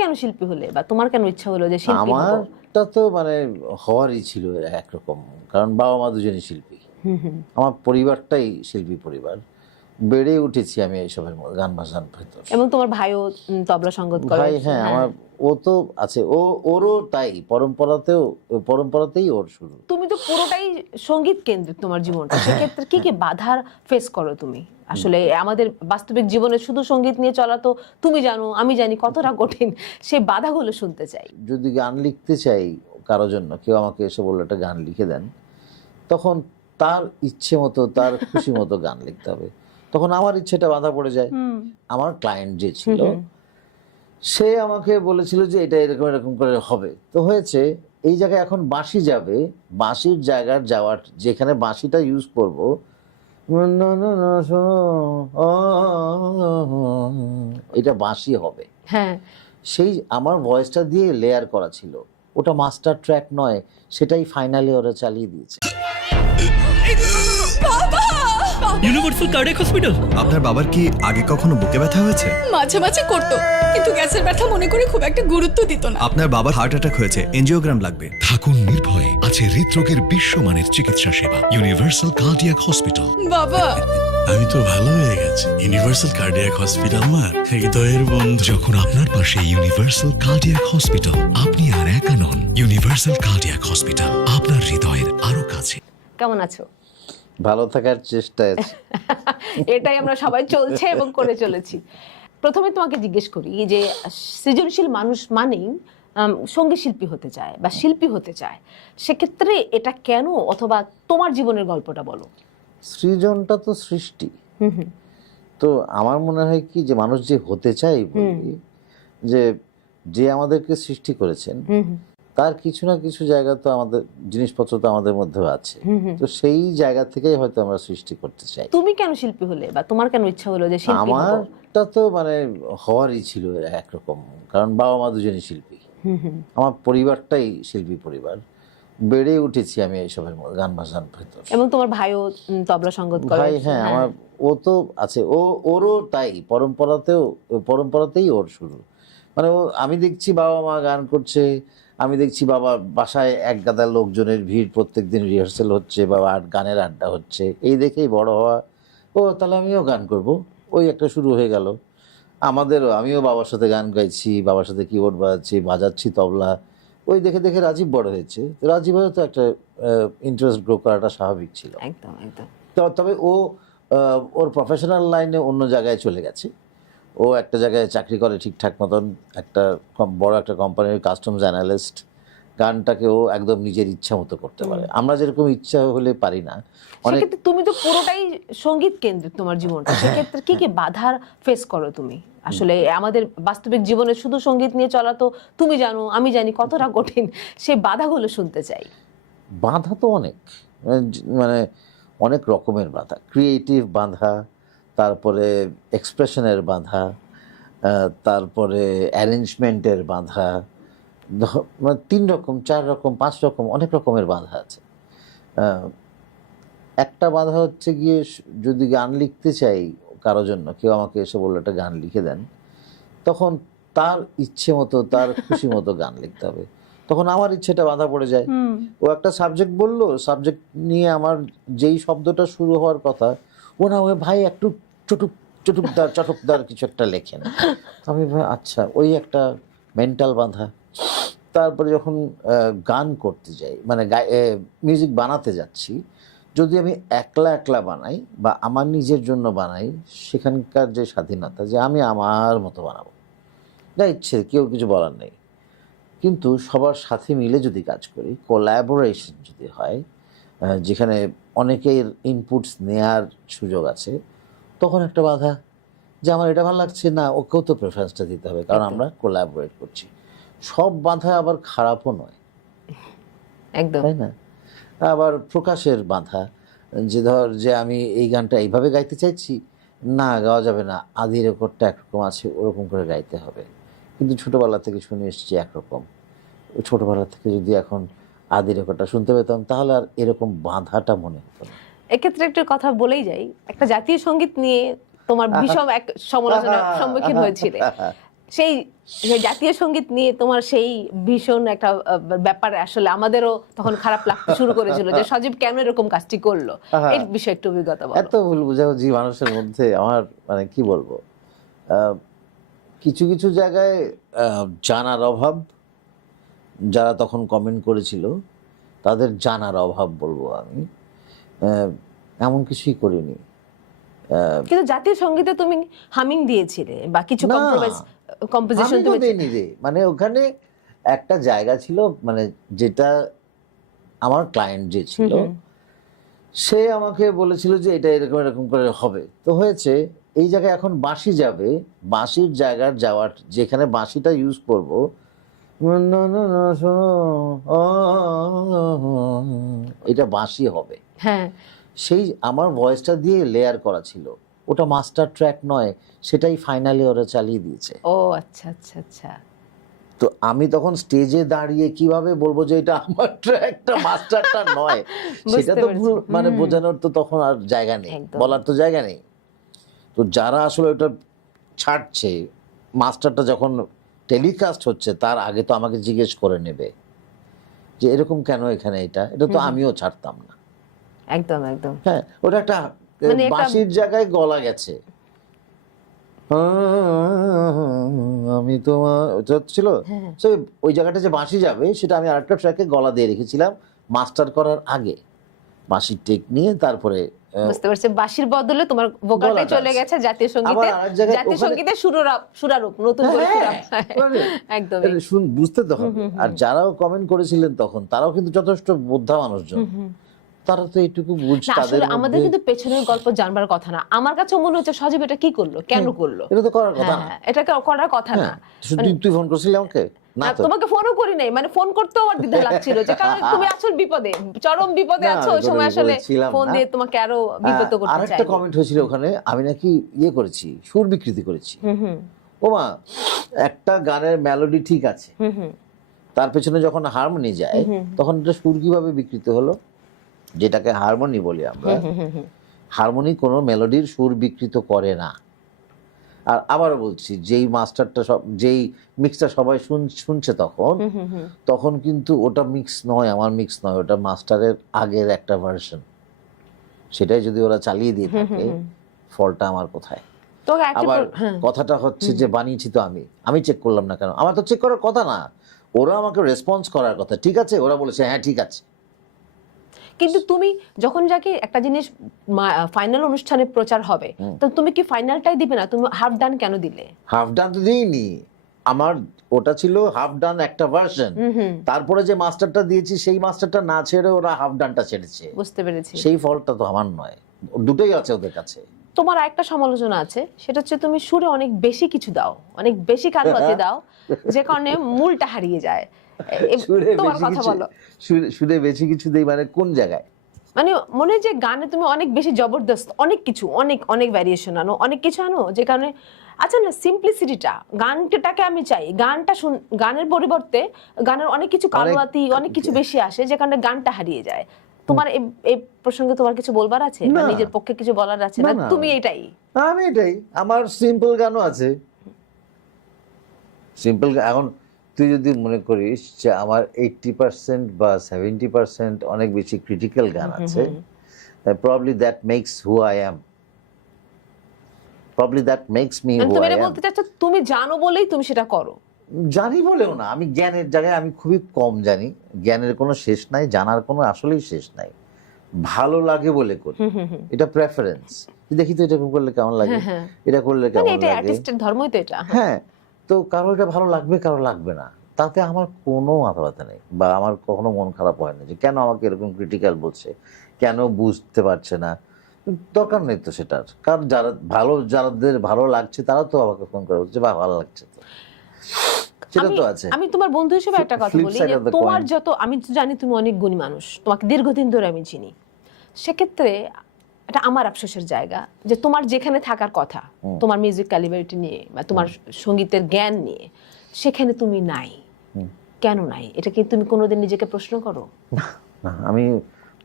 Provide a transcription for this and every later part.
কেন শিল্পী হলে বা তোমার কেন ইচ্ছা হলো যে শিল্পী হবো? আমারটা তো মানে হওয়ারই ছিল একরকম, কারণ বাবা মা দুজনই শিল্পী। আমার পরিবারটাই শিল্পী পরিবার, বেড়ে উঠেছি আমি এইসবের মধ্যে, গান বাজনার ভেতর। এবং তোমার ভাইও তবলা সঙ্গীত করে। ভাই হ্যাঁ, আমার ও তো আছে, ওরও তাই, পরম্পরাতেই ওর শুরু। তুমি তো পুরোটাই সঙ্গীত কেন্দ্রিক তোমার জীবনটা, সেক্ষেত্রে কি কি বাধার ফেস করো তুমি? আসলে আমাদের বাস্তবিক জীবনে শুধু সঙ্গীত নিয়ে চলা তো তুমি জানো আমি জানি কতটা কঠিন, সেই বাধাগুলো শুনতে চাই। যদি গান লিখতে চাই কারোর জন্য, কেউ আমাকে এসে বললো একটা গান লিখে দেন, তখন তার ইচ্ছে মতো, তার খুশি মতো গান লিখতে হবে। তখন আমার ইচ্ছেটা বাধা পড়ে যায়। আমার ক্লায়েন্ট যে ছিল সে আমাকে বলেছিল যে এটা এরকম এরকম করে হবে, তো হয়েছে। এই জায়গায় এখন বাঁশি যাবে, বাঁশির জায়গার যাওয়ার, যেখানে বাঁশিটা ইউজ করব, এটা বাঁশি হবে। হ্যাঁ, সেই আমার ভয়েসটা দিয়ে লেয়ার করা ছিল, ওটা মাস্টার ট্র্যাক নয়, সেটাই ফাইনালি ওরা চালিয়ে দিয়েছে। Universal cardiac hospital. আপনার বাবার কি আগে কখনো বুকে ব্যথা হয়েছে? মাঝে মাঝে করতো, কিন্তু গ্যাসের ব্যথা মনে করে খুব একটা গুরুত্ব দিত না। আপনার বাবার হার্ট অ্যাটাক হয়েছে, এনজিওগ্রাম লাগবে। থাকুন নির্ভয়ে, আছে হৃদরোগের বিশ্বমানের চিকিৎসা সেবা ইউনিভার্সাল কার্ডিয়াক হসপিটাল। বাবা, আমি তো ভালো হয়ে গেছি। ইউনিভার্সাল কার্ডিয়াক হসপিটাল আমার হৃদয়ের বন্ধু। যখন আপনার পাশে ইউনিভার্সাল কার্ডিয়াক হসপিটাল, আপনি আর একা নন। ইউনিভার্সাল কার্ডিয়াক হসপিটাল, আপনার হৃদয়ের আরো কাছে। কেমন আছো? ভালো থাকার চেষ্টায় আছি। এটাই আমরা সবাই চলছে এবং করে চলেছি। প্রথমে তোমাকে জিজ্ঞেস করি যে সৃজনশীল মানুষ মানেই সঙ্গীত শিল্পী হতে চায় বা শিল্পী হতে চায়, সেক্ষেত্রে এটা কেন, অথবা তোমার জীবনের গল্পটা বলো। সৃজনটা তো সৃষ্টি। তো আমার মনে হয় কি, যে মানুষ যে হতে চাই বলি, যে আমাদেরকে সৃষ্টি করেছেন তার কিছু না কিছু জায়গা তো আমাদের, জিনিসপত্র তো আমাদের মধ্যেও আছে। তো সেই জায়গা থেকেই হয়তো আমরা সৃষ্টি করতে চাই। তুমি কেন শিল্পী হলে বা তোমার কেন ইচ্ছা হলো যে শিল্পী হবো? আমারটা তো মানে হওয়ারই ছিল একরকম, কারণ বাবা মা দুজনই শিল্পী। আমার পরিবারটাই শিল্পী পরিবার, বেড়ে উঠেছি আমি এইসবের মধ্যে, গান বাজনার ভেতর। এবং তোমার ভাইও তবলা সঙ্গীত করে। ভাই হ্যাঁ, আমার ও তো আছে, ওরও তাই, পরম্পরাতেই ওর শুরু। মানে আমি দেখছি বাবা মা গান করছে, আমি দেখছি বাবা বাসায় এক গাদা লোকজনের ভিড়, প্রত্যেকদিন রিহার্সেল হচ্ছে, বাবা গানের আড্ডা হচ্ছে, এই দেখেই বড় হওয়া। তাহলে আমিও গান করব, ওই একটা শুরু হয়ে গেল আমাদেরও। আমিও বাবার সাথে গান গাইছি, বাবার সাথে কিবোর্ড বাজাচ্ছি তবলা, ওই দেখে দেখে রাজীব বড় হয়েছে। রাজীব হয়তো একটা ইন্টারেস্ট গ্রো করাটা স্বাভাবিক ছিল। একদম একদম। তবে ওর প্রফেশনাল লাইনে অন্য জায়গায় চলে গেছে। ও একটা জায়গায় চাকরি করে ঠিকঠাক মতন, একটা বড় একটা কোম্পানির কাস্টমস অ্যানালিস্ট। গানটাকে ও একদম নিজের ইচ্ছা মতো করতে পারে, আমরা যেরকম ইচ্ছা হলে পারি না। সেক্ষেত্রে তুমি তো পুরোটাই সঙ্গীত কেন্দ্রিক তোমার জীবনটা, সেক্ষেত্রে কি কি বাধার ফেস করো তুমি? আসলে আমাদের বাস্তবিক জীবনে শুধু সঙ্গীত নিয়ে চলা তো তুমি জানো আমি জানি কতটা কঠিন, সেই বাধাগুলো শুনতে চাই। বাধা তো অনেক, মানে অনেক রকমের বাধা। ক্রিয়েটিভ বাধা, তারপরে এক্সপ্রেশনের বাধা, তারপরে অ্যারেঞ্জমেন্টের বাধা, মানে 3 রকম 4 রকম 5 রকম, অনেক রকমের বাধা আছে। একটা বাধা হচ্ছে গিয়ে, যদি গান লিখতে চাই কারোর জন্য, কেউ আমাকে এসে বললো একটা গান লিখে দেন, তখন তার ইচ্ছে মতো, তার খুশি মতো গান লিখতে হবে। তখন আমার ইচ্ছেটা বাধা পড়ে যায়। ও একটা সাবজেক্ট বললো, সাবজেক্ট নিয়ে আমার যেই শব্দটা শুরু হওয়ার কথা, ও না, ওই ভাই একটু চটকদার কিছু একটা লেখেন। আমি ভাই আচ্ছা, ওই একটা মেন্টাল বাধা। তারপরে যখন গান করতে যাই, মানে মিউজিক বানাতে যাচ্ছি, যদি আমি একলা বানাই বা আমার নিজের জন্য বানাই, সেখানকার যে স্বাধীনতা, যে আমি আমার মতো বানাবো, যা ইচ্ছে, কেউ কিছু বলার নেই। কিন্তু সবার সাথে মিলে যদি কাজ করি, কোলাবোরেশন যদি হয়, যেখানে অনেকের ইনপুটস নেয়ার সুযোগ আছে, তখন একটা বাধা, যে আমার এটা ভালো লাগছে না, ওকেও তো প্রেফারেন্সটা দিতে হবে, কারণ আমরা কোলাবোরেট করছি। সব বাধা আবার খারাপও নয়, একদম, তাই না? আবার প্রকাশের বাধা, যে আমি এই গানটা এইভাবে গাইতে চাইছি, না গাওয়া যাবে না, আদি রেকর্ডটা একরকম আছে, ওরকম করে গাইতে হবে। কিন্তু ছোটোবেলা থেকে শুনে এসেছি একরকম। ছোটোবেলা থেকে যদি এখন আদি রেকর্ডটা শুনতে পেতাম, তাহলে আর এরকম বাধাটা মনে হতো না। এক্ষেত্রে একটা কথা বলেই যাই, একটা জাতীয় সঙ্গীত নিয়ে তোমার ভীষণ এক সমালোচনার সম্মুখীন হয়েছিলে, সেই সেই জাতীয় সঙ্গীত নিয়ে তোমার সেই ভীষণ একটা ব্যাপারে আসলে আমাদেরও তখন খারাপ লাগতে শুরু করেছিল যে সজীব কেন এরকম কাজটি করলো, এই বিষয়ে একটু অভিজ্ঞতা বলো। এত ভুল বুঝাবুঝি মানুষের মধ্যে আমার মানে কি বলবো, কিছু কিছু জায়গায় জানার অভাব, যারা তখন কমেন্ট করেছিল তাদের জানার অভাব বলবো আমি, এমন কিছুই করিনি। কিন্তু জাতীয় সঙ্গীতে তুমি হামিং দিয়েছিলে বা কিছু না, কম্পোজিশন আমি তো তুমি দেইনি রে, মানে ওখানে একটা জায়গা ছিল, মানে যেটা আমার ক্লায়েন্ট যে ছিল সে আমাকে বলেছিল যে এটা এরকম এরকম করে হবে, তো হয়েছে। এই জায়গায় এখন বাঁশি যাবে, বাঁশির জায়গার যাওয়ার যেখানে বাঁশিটা ইউজ করব, এটা বাঁশি হবে, হ্যাঁ সেই আমার ভয়েসটা দিয়ে লেয়ার করা ছিল, ওটা মাস্টার ট্র্যাক নয়, সেটাই ফাইনালি ওরা চালিয়ে দিয়েছে। ও আচ্ছা আচ্ছা আচ্ছা। তো আমি তখন স্টেজে দাঁড়িয়ে কিভাবে বলবো যে এটা আমার ট্র্যাকটা মাস্টারটা নয়, সেটা তো ভুল, মানে বোঝানোর তো তখন আর জায়গা নেই, একদম। বলার তো জায়গা নেই। তো যারা আসলে ওটা ছাড়ছে, মাস্টারটা যখন টেলিকাস্ট হচ্ছে তার আগে তো আমাকে জিজ্ঞেস করে নেবে যে এরকম কেন এখানে, এটা তো আমিও ছাড়তাম না। একদম একদম। হ্যাঁ, ওটা একটা মানে একটা- বাঁশির জায়গায় গলা গেছে, আমি তোমার ওটা ছিল, সে ওই জায়গাটা যে বাঁশি যাবে সেটা আমি আরেকটা ট্র্যাকে গলা দিয়ে রেখেছিলাম মাস্টার করার আগে, বাঁশির টেক নিয়ে তারপরে বুঝতে পারছি, বাঁশির বদলে তোমার ভোকালটাই গলাটা চলে আছে। গেছে জাতীয় সঙ্গীতে, আবার আরেক জায়গায় জাতীয় ওখানে- সঙ্গীতে সুরারূপ নতুন করে হ্যাঁ, সুরারূপ। একদম বুঝতে তো হবে। আর যারাও কমেন্ট করেছিলেন তখন তারাও কিন্তু যথেষ্ট বোদ্ধা মানুষজন, তারা তো এইটুকু বুঝ না, তাদের আসলে আমাদের মধ্যে- কিন্তু পেছনের গল্প জানবার কথা না, আমার কাছে মনে হচ্ছে সজীব এটা কি করলো, কেন করলো, এটা তো করার কথা না। হ্যাঁ এটা করার কথা না। হ্যাঁ, শুধু তুই ফোন করছিলি আমাকে না না, তো? তোমাকে ফোনও করি নাই, মানে ফোন করতেও আমার দ্বিধা লাগছিল যে কারণ তুমি আসল বিপদে, চরম বিপদে না, আছো, ওই আমি সময় আসলে বলছিলাম ফোন না। দিয়ে তোমাকে আরো বিপদ করতে আরেকটা চাই। কমেন্ট হয়েছিল ওখানে, আমি নাকি ইয়ে করেছি, সুর বিকৃতি করেছি। ও মা, একটা গানের মেলোডি ঠিক আছে, তার পেছনে যখন হারমোনি যায় তখন এটা সুর কিভাবে বিকৃত হলো, যেটাকে হারমোনি বলি আমরা, হারমোনি কোনো মেলোডির সুর বিকৃত করে না। আর আবার বলছি, যেই মাস্টারটা যেই মিক্সটা সবাই শুনছে তখন কিন্তু ওটা মিক্স নয়, আমার মিক্স নয়, ওটা মাস্টারের আগের একটা ভার্সন, সেটাই যদি ওরা চালিয়ে দিয়ে থাকে ফলটা আমার কোথায়? তো একটা আবার কথাটা হচ্ছে যে বানিয়েছি তো আমি চেক করলাম না কেন? আমার তো চেক করার কথা না, ওরা আমাকে রেসপন্স করার কথা। ঠিক আছে, ওরা বলেছে হ্যাঁ ঠিক আছে, কিন্তু তুমি যখন যাকে একটা জিনিস ফাইনাল অনুষ্ঠানে প্রচার হবে, তো তুমি কি ফাইনালটাই দিবে না? তুমি হাফ ডান কেন দিলে? হাফ ডান তো দিইনি, আমার ওটা ছিল হাফ ডান একটা ভার্সন, তারপরে যে মাস্টারটা দিয়েছি সেই মাস্টারটা না ছেড়ে ওরা হাফ ডানটা ছেড়েছে, বুঝতে পেরেছি। সেই ফলটা তো আমার নয়, দুটোই আছে ওদের কাছে। তোমার একটা সমালোচনা আছে, সেটা হচ্ছে তুমি সুরে অনেক বেশি কিছু দাও, অনেক বেশি কারবাতি দাও, যে কারণে মূলটা হারিয়ে যায়। তোমার কথা বলো। সুরে বেশি কিছু দেই মানে কোন জায়গায়? মানে মনে হয় যে গানে তুমি অনেক বেশি জবরদস্ত, অনেক কিছু, অনেক অনেক ভ্যারিয়েশন আনো, অনেক কিছু আনো, যে কারণে আচ্ছা না সিম্পলিসিটিটা, গানটাকে আমি চাই, গানের পরিবর্তে গানের অনেক কিছু কারবাতি, অনেক কিছু বেশি আসে, যে কারণে গানটা হারিয়ে যায়। তোমার এই প্রসঙ্গে তোমার কিছু বলবার আছে, বা না। নিজের পক্ষে কিছু বলার আছে না? না। তুমি এটাই আমি এটাই, আমার সিম্পল গানও আছে, সিম্পল। এখন তুই যদি মনে করিস যে আমার 80% বা 70% অনেক বেশি ক্রিটিক্যাল গান আছে, probably that makes who I am, probably that makes me who তুমি আই এটা অ্যাম। বলতে চাচ্ছ তুমি জানো বলেই তুমি সেটা করো? জানি বলেও না, আমি জ্ঞানের জায়গায় আমি খুবই কম জানি, জ্ঞানের কোনো শেষ নাই, জানার কোনো আসলেই শেষ নাই, ভালো লাগে বলে করি, এটা প্রেফারেন্স। দেখি তো এটা করলে কেমন লাগে, এটা করলে মানে কেমন এটা লাগে। আর্টিস্টের ধর্মই তো এটা। হ্যাঁ, তো কারো এটা ভালো লাগবে কারো লাগবে না, তাতে আমার কোনো মাথা ব্যথা নেই, বা আমার কখনো মন খারাপ হয় না যে কেন আমাকে এরকম ক্রিটিক্যাল বলছে, কেন বুঝতে পারছে না, দরকার নেই তো সেটার। কারণ যাদের ভালো লাগছে তারা তো আমাকে ফোন করে বলছে বা ভালো লাগছে, তো সেটা তো আছে। আমি তোমার বন্ধু হিসেবে একটা কথা Flip বলি, side যে of the তোমার coin. যত, আমি তো জানি তুমি অনেক গুণী মানুষ, তোমাকে দীর্ঘদিন ধরে আমি চিনি, সেক্ষেত্রে এটা আমার আফসোসের জায়গা যে তোমার যেখানে থাকার কথা, তোমার মিউজিক ক্যালিবারিটি নিয়ে বা তোমার সঙ্গীতের জ্ঞান নিয়ে, সেখানে তুমি নাই। কেন নাই? এটা কি তুমি কোনোদিন নিজেকে প্রশ্ন করো? না, আমি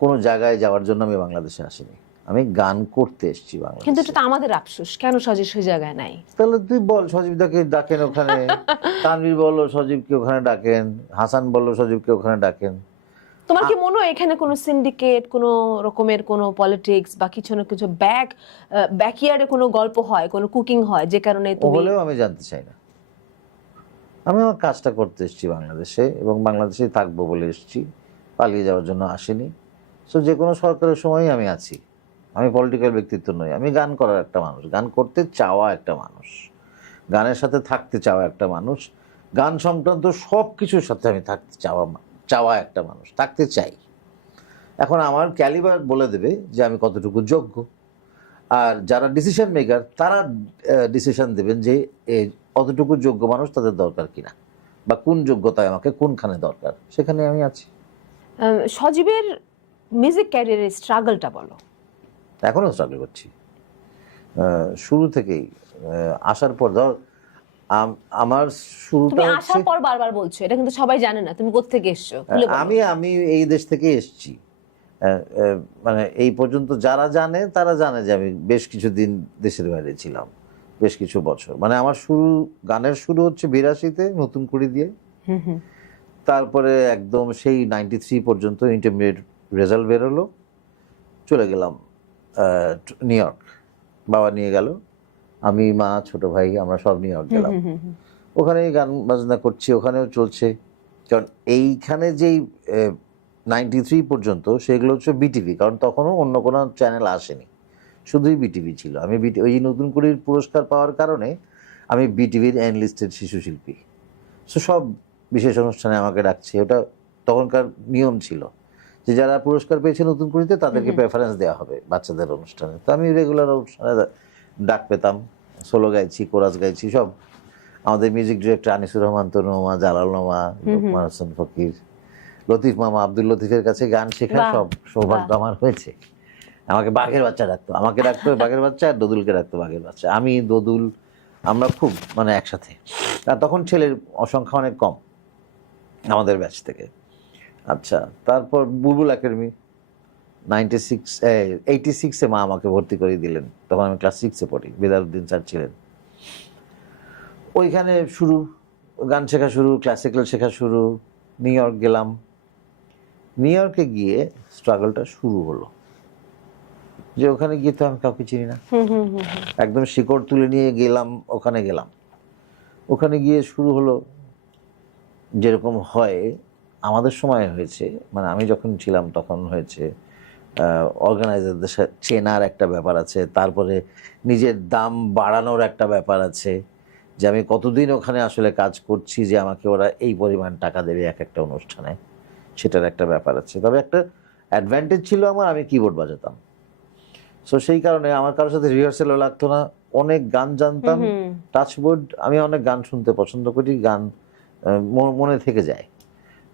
কোনো জায়গায় যাওয়ার জন্য আমি বাংলাদেশে আসিনি, আমি গান করতে এসেছি কিন্তু বাংলাদেশে। এটা তো আমাদের আফসোস, কেন সজীব সেই জায়গায় নাই? তাহলে তুই বল, সজীবদাকে ডাকেন ওখানে, তানভীর বললো সজীবকে ওখানে ডাকেন, হাসান বললো সজীবকে ওখানে ডাকেন। তোমার কি মনে হয় এখানে কোনো সিন্ডিকেট, কোনো রকমের কোনো পলিটিক্স বা কিছু না কিছু ব্যাকইয়ার্ডে কোনো গল্প হয়, কোনো কুকিং হয়, যে কারণে তুমি? হলেও আমি জানতে চাই না। আমি আমার কাজটা করতে এসেছি বাংলাদেশে, এবং বাংলাদেশেই থাকবো বলে এসেছি, পালিয়ে যাওয়ার জন্য আসিনি। সো যে কোনো সরকারের সময়ই আমি আছি। আমি পলিটিক্যাল ব্যক্তিত্ব নই, আমি গান করার একটা মানুষ, গান করতে চাওয়া একটা মানুষ, গানের সাথে থাকতে চাওয়া একটা মানুষ, গান সংক্রান্ত সব কিছুর সাথে আমি থাকতে চাওয়া একটা মানুষ, থাকতে চাই। এখন আমার ক্যালিবার বলে দেবে যে আমি কতটুকু যোগ্য, আর যারা ডিসিশন মেকার তারা ডিসিশন দেবেন যে কতটুকু যোগ্য মানুষ তাদের দরকার কিনা, বা কোন যোগ্যতায় আমাকে কোনখানে দরকার, সেখানে আমি আছি। সজীবের মিউজিক ক্যারিয়ারের স্ট্রাগলটা বলো। এখনও স্ট্রাগল করছি, শুরু থেকেই। আসার পর ধর আমার শুরুটা তুমি হচ্ছে, আসার পর বারবার বলছো, এটা কিন্তু সবাই জানে না তুমি কোত্থেকে এসছো, খুলে বলো। আমি এই দেশ থেকে এসেছি। মানে এই পর্যন্ত যারা জানে তারা জানে যে আমি বেশ কিছুদিন দেশের বাইরে ছিলাম, বেশ কিছু বছর। মানে আমার গানের শুরু হচ্ছে 82-তে নতুন কুড়ি দিয়ে, তারপরে একদম সেই 93 পর্যন্ত ইন্টারমিডিয়েট রেজাল্ট বেরোলো, চলে গেলাম নিউ ইয়র্ক। বাবা নিয়ে গেল, আমি, মা, ছোট ভাই, আমরা সব নিউ ইয়র্ক গেলাম। ওখানেই গান বাজনা করছি, ওখানেও চলছে। কারণ এইখানে যেই 93 পর্যন্ত সেগুলো হচ্ছে বিটিভি, কারণ তখনও অন্য কোনো চ্যানেল আসেনি, শুধুই বিটিভি ছিল। আমি ওই নতুন কুড়ির পুরস্কার পাওয়ার কারণে আমি বিটিভির এনলিস্টেড শিশু শিল্পী। সো সব বিশেষ অনুষ্ঠানে আমাকে ডাকছে, ওটা তখনকার নিয়ম ছিল যে যারা পুরস্কার পেয়েছে নতুন কুড়িতে তাদেরকে প্রেফারেন্স দেওয়া হবে বাচ্চাদের অনুষ্ঠানে। তো আমি রেগুলার অনুষ্ঠানে ডাক পেতাম, সোলো গাইছি, কোরাস গাইছি সব। আমাদের মিউজিক ডিরেক্টর আনিসুর রহমান তনু মামা, জালাল মামা, লোকমান হোসেন ফকির, লতিফ মামা, আব্দুল লতিফের কাছে গান শেখার সব সৌভাগ্য আমার হয়েছে। আমাকে বাঘের বাচ্চা ডাকতো, আমাকে ডাকতো বাঘের বাচ্চা, আর দোদুলকে ডাকতো বাঘের বাচ্চা। আমি, দোদুল, আমরা খুব মানে একসাথে। আর তখন ছেলের সংখ্যা অনেক কম আমাদের ব্যাচ থেকে। আচ্ছা, তারপর বুলবুল একাডেমি 86-এ মা আমাকে ভর্তি করে দিলেন, তখন আমি ক্লাস 6-এ পড়ি, বেদারউদ্দিন স্যার ছিলেন। ওইখানে শুরু, গান শেখা শুরু, ক্লাসিক্যাল শেখা শুরু। নিউ ইয়র্ক গেলাম, নিউ ইয়র্কে গিয়ে স্ট্রাগলটা শুরু হলো, যে ওখানে গিয়ে তো আমি কাউকে চিনি না, একদম শিকড় তুলে নিয়ে গেলাম, ওখানে গিয়ে শুরু হলো যেরকম হয় আমাদের সময় হয়েছে, মানে আমি যখন ছিলাম তখন হয়েছে, অর্গানাইজারদের সাথে চেনার একটা ব্যাপার আছে, তারপরে নিজের দাম বাড়ানোর একটা ব্যাপার আছে, যে আমি কতদিন ওখানে আসলে কাজ করছি, যে আমাকে ওরা এই পরিমাণ টাকা দেবে এক একটা অনুষ্ঠানে, সেটার একটা ব্যাপার আছে। তবে একটা অ্যাডভান্টেজ ছিল আমার, আমি কিবোর্ড বাজাতাম। সো সেই কারণে আমার কারোর সাথে রিহার্সেলও লাগতো না, অনেক গান জানতাম, টাচবোর্ড। আমি অনেক গান শুনতে পছন্দ করি, গান মনে থেকে যায়।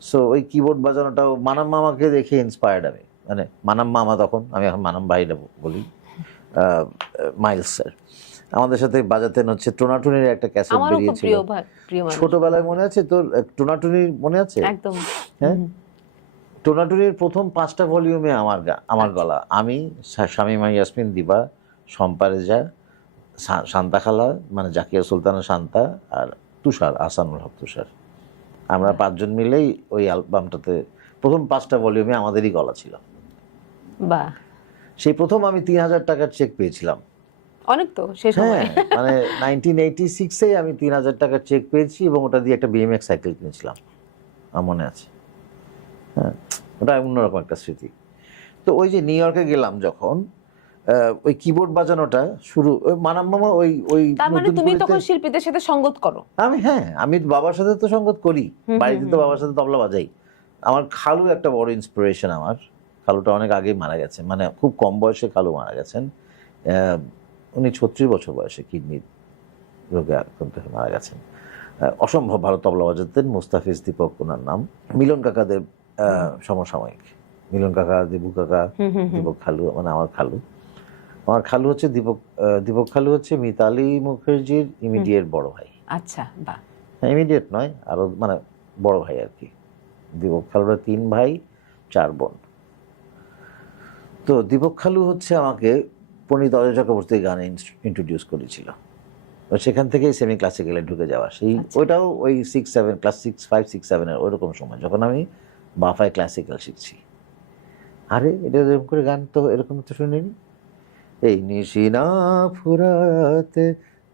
সো ওই কিবোর্ড বাজানোটাও মানাম মামাকে দেখে ইন্সপায়ার্ড আমি, মানে মানাম মামা, তখন আমি এখন মানাম ভাইরা বলি, মাইলস স্যার আমাদের সাথে বাজাতেন। হচ্ছে টোনাটুনির একটা ক্যাসেট বেরিয়েছিল ছোটবেলায়, মনে আছে তোর? টোনাটুনির মনে আছে? একদম, হ্যাঁ। টোনাটুনির প্রথম 5টা ভলিউমে আমার গলা, আমি, শামীমা ইয়াসমিন দিবা, শম্পারেজা, শান্তা খালা মানে জাকিয়া সুলতানা শান্তা, আর তুষার, আসানুল হক তুষার, আমরা 5 জন মিলেই ওই অ্যালবামটাতে প্রথম 5টা ভলিউমে আমাদেরই গলা ছিল। বাহ, সেই প্রথম আমি 3000 টাকার চেক পেয়েছিলাম। অনেক তো সেই সময়। মানে 1986-এ আমি 3000 টাকার চেক পেয়েছি, এবং ওটা দিয়ে একটা বিএমএক্স সাইকেল কিনেছিলাম, আমার মনে আছে। হ্যাঁ, ওটা অন্যরকম একটা স্মৃতি। তো ওই যে নিউ ইয়র্কে গেলাম যখন, ওই কিবোর্ড বাজানোটা শুরু, মানাম মামা ওই তার মানে তুমি তখন শিল্পীদের সাথে সঙ্গত করো? আমি বাবার সাথে তো সঙ্গত করি, বাড়িতে তো বাবার সাথে তবলা বাজাই। আমার খালু একটা বড় ইন্সপিরেশন। আমার খালুটা অনেক আগেই মারা গেছেন, মানে খুব কম বয়সে খালু মারা গেছেন। উনি 36 বছর বয়সে কিডনি রোগে আক্রান্ত হয়ে মারা গেছেন। অসম্ভব ভালো তবলা বাজাতেন। মুস্তাফিজ দীপক ওনার নাম। মিলন কাকাদের সমসাময়িক, মিলন কাকা, দীপক খালু, মানে আমার খালু হচ্ছে দীপক খালু হচ্ছে মিতালি মুখার্জির ইমিডিয়েট বড় ভাই। আচ্ছা, বাহ। ইমিডিয়েট নয়, আরো মানে বড় ভাই আর কি। দীপক খালুরা 3 ভাই 4 বোন। তো দীপক খালু হচ্ছে আমাকে পণ্ডিত অজয় চক্রবর্তীর গানে ইন্ট্রোডিউস করেছিল। তো সেখান থেকেই সেমি ক্লাসিক্যালে ঢুকে যাওয়া, সেই ওইটাও ওই 6-7 ক্লাস 5-6-7 ওইরকম সময় যখন আমি বাফায় ক্লাসিক্যাল শিখছি। আরে এটা এরকম করে গান তো এরকম তো শুনিনি, এই নিশিনা ফুরাতে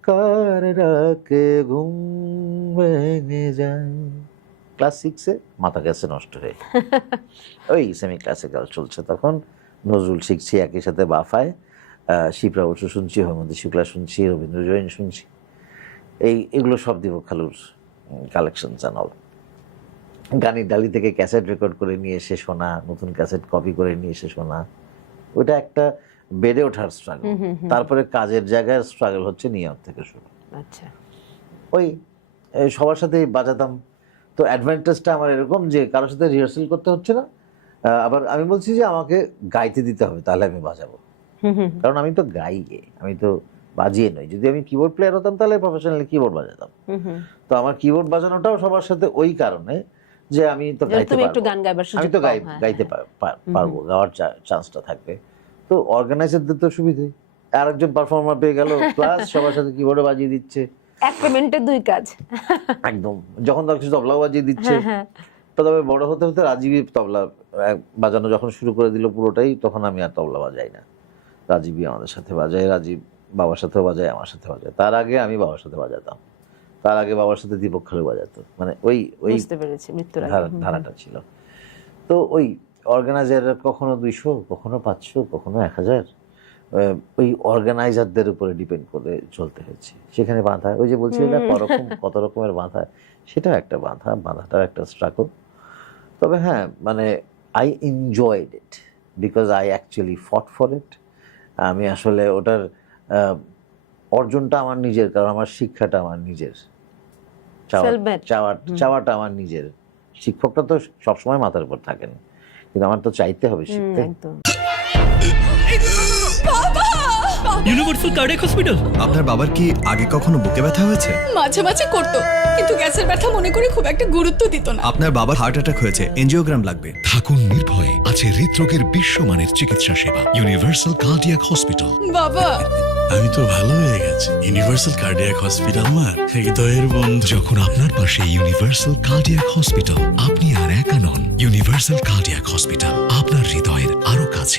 কার রাকে ঘুম ভেঙে যায়, ক্লাস 6-এ মাথা গেছে নষ্ট হয়ে। ওই সেমি ক্লাসিক্যাল চলছে তখন, নজরুল শিখছি একই সাথে বাফায়, শিপ্রা বসু শুনছি, হেমন্ত শুক্লা শুনছি, রবীন্দ্র জৈন শুনছি, এগুলো সব দীপক খালুর কালেকশন চ্যানেল। গানের ডালি থেকে ক্যাসেট রেকর্ড করে নিয়ে এসে শোনা, নতুন ক্যাসেট কপি করে নিয়ে এসে শোনা, ওটা একটা বেড়ে ওঠার স্ট্রাগল। তারপরে কাজের জায়গায় স্ট্রাগল হচ্ছে নিউ ইয়র্ক থেকে শুরু। আচ্ছা, ওই সবার সাথে বাজাতাম। তো অ্যাডভান্টেজটা আমার এরকম যে কারোর সাথে রিহার্সাল করতে হচ্ছে না, আবার আমি বলছি যে আমাকে গাইতে দিতে হবে তাহলে আমি বাজাবো, কারণ আমি তো গাই, আমি তো বাজিয়ে নই। যদি আমি কিবোর্ড প্লেয়ার হতাম তাহলে প্রফেশনালি কিবোর্ড বাজাতাম। তো আমার কিবোর্ড বাজানোটাও সবার সাথে ওই কারণে যে আমি তো গাইতে তুমি একটু পারবো, গান গাইবার সুযোগ আমি তো পাও, হ্যাঁ, গাইতে পারবো, গাওয়ার চান্সটা থাকবে। তো অর্গানাইজারদের তো সুবিধে, আরেকজন পারফর্মার পেয়ে গেল, প্লাস সবার সাথে কিবোর্ডে বাজিয়ে দিচ্ছে, এক পেমেন্টে দুই কাজ। একদম। যখন দরকার তবলাও বাজিয়ে দিচ্ছে। তবে বড় হতে হতে রাজীবী তবলা বাজানো যখন শুরু করে দিল পুরোটাই, তখন আমি আর তবলা বাজাই না, রাজীবী আমাদের সাথে বাজায়, রাজীব বাবার সাথেও বাজায়, আমার সাথে বাজায়। তার আগে আমি বাবার সাথে বাজাতাম, তার আগে বাবার সাথে দীপক খালু বাজাতো, মানে ওই বুঝতে পেরেছি, মৃত্যুর আগে। ধারাটা ছিল। তো ওই অর্গানাইজাররা কখনো 200, কখনো 500, কখনো 1000, ওই অর্গানাইজারদের উপরে ডিপেন্ড করে চলতে হয়েছে। সেখানে বাঁধা, ওই যে বলছি না কত রকমের বাঁধা, সেটাও একটা বাঁধাটাও একটা স্ট্রাগল। তবে হ্যাঁ, মানে I enjoyed it because I actually fought for it. আমি আসলে ওটার অর্জনটা আমার নিজের, কারণ আমার শিক্ষাটা আমার নিজের, চাওয়াটা আমার নিজের। শিক্ষকটা তো সবসময় মাথার উপর থাকেন, কিন্তু আমার তো চাইতে হবে শিখতে। Universal cardiac hospital. আপনার বাবার কি আগে কখনো বুকে ব্যথা হয়েছে? মাঝে মাঝে করতো, কিন্তু গ্যাসের ব্যথা মনে করে খুব একটা গুরুত্ব দিত না। আপনার বাবার হার্ট অ্যাটাক হয়েছে, এনজিওগ্রাম লাগবে। থাকুন নির্ভয়ে, আছে হৃদরোগের বিশ্বমানের চিকিৎসা সেবা। Universal cardiac hospital. বাবা, আমি তো ভালো হয়ে গেছি। ইউনিভার্সাল কার্ডিয়াক হসপিটাল আমার হৃদয়ের বন্ধু। যখন আপনার পাশে ইউনিভার্সাল কার্ডিয়াক হসপিটাল, আপনি আর একা নন। ইউনিভার্সাল কার্ডিয়াক হসপিটাল, আপনার হৃদয়ের আরো কাছে।